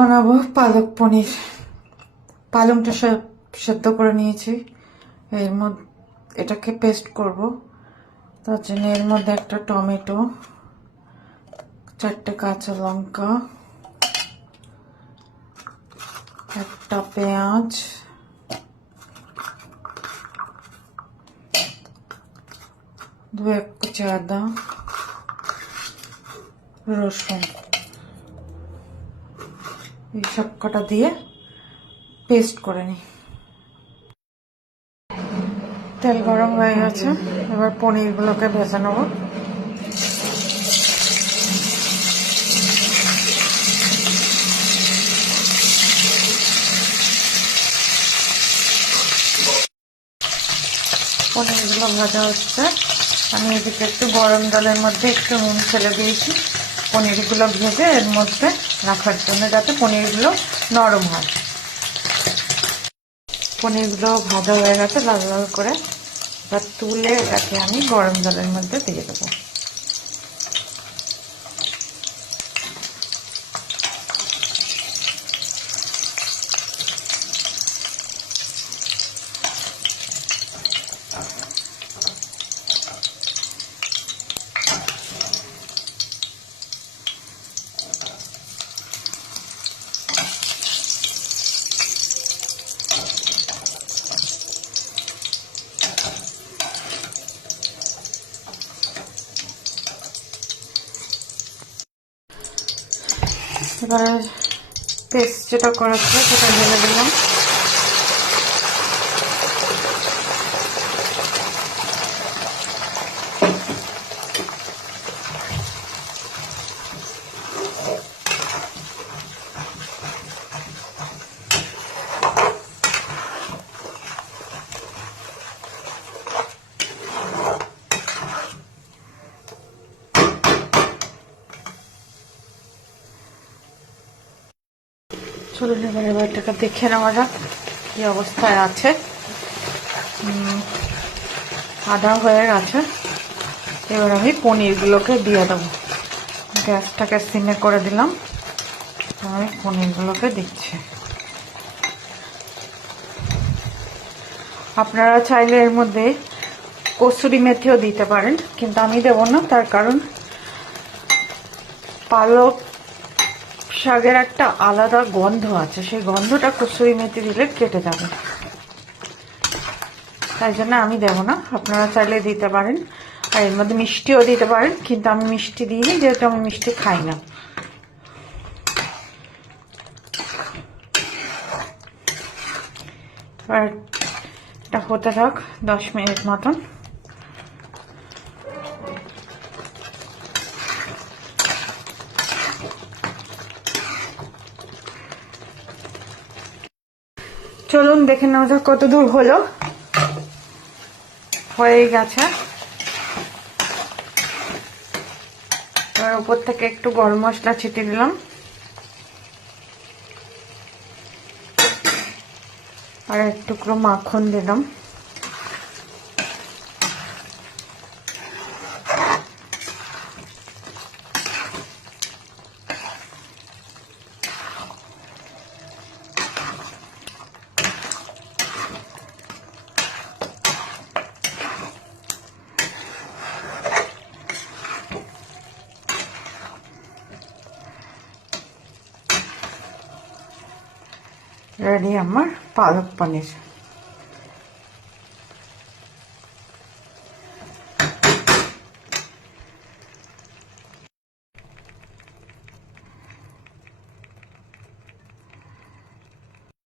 বানাবো পালক পনির। পালংটা সেদ্ধ করে নিয়েছি, এর মধ্যে এটাকে পেস্ট করব। তার জন্য এর মধ্যে একটা টমেটো, 4টে কাঁচা লঙ্কা, একটা পেঁয়াজ, দু এক কুচি আদা, রসুন, এই সব কটা দিয়ে পেস্ট করে নিই। তেল গরম হয়ে গেছে, এবার পনিরগুলোকে ভেজে নেব। পনিরগুলো ভাজা হচ্ছে, আমি এদিকে একটু গরম জলের মধ্যে একটু নুন ফেলে দিয়েছি পনিরগুলো ভেজে এর মধ্যে রাখার জন্য, যাতে পনিরগুলো নরম হয়। পনিরগুলো ভাজা হয়ে গেছে লাল লাল করে, এবার তুলে এটাকে আমি গরম জলের মধ্যে দিয়ে দেবো। এবারে পেস্ট যেটা করা ছিল সেটা ঢেলে দিলাম। চলুন এবার এটাকে দেখে নেওয়া যাক কি অবস্থায় আছে। আদা হয়ে গেছে, এবার আমি পনিরগুলোকে দিয়ে দেবো। গ্যাসটাকে সিমে করে দিলাম, আমি পনিরগুলোকে দিচ্ছি। আপনারা চাইলে এর মধ্যে কসুরি মেথিও দিতে পারেন, কিন্তু আমি দেবো না, তার কারণ পালক শাকের একটা আলাদা গন্ধ আছে, সেই গন্ধটা কসুরি মেথি দিলে কেটে যাবে, তাই জন্য আমি দেবো না। আপনারা চাইলে দিতে পারেন, আর এর মধ্যে মিষ্টিও দিতে পারেন, কিন্তু আমি মিষ্টি দিইনি, যেহেতু আমি মিষ্টি খাই না। এবার এটা হতে থাক 10 মিনিট মতন। চলুন দেখে নেওয়া যাক কত দূর হলো। হয়ে গেছে, এবার উপর থেকে একটু গরম মশলা ছিটিয়ে দিলাম, আর এক টুকরো মাখন দিলাম। রেডি আমার পালক পনির।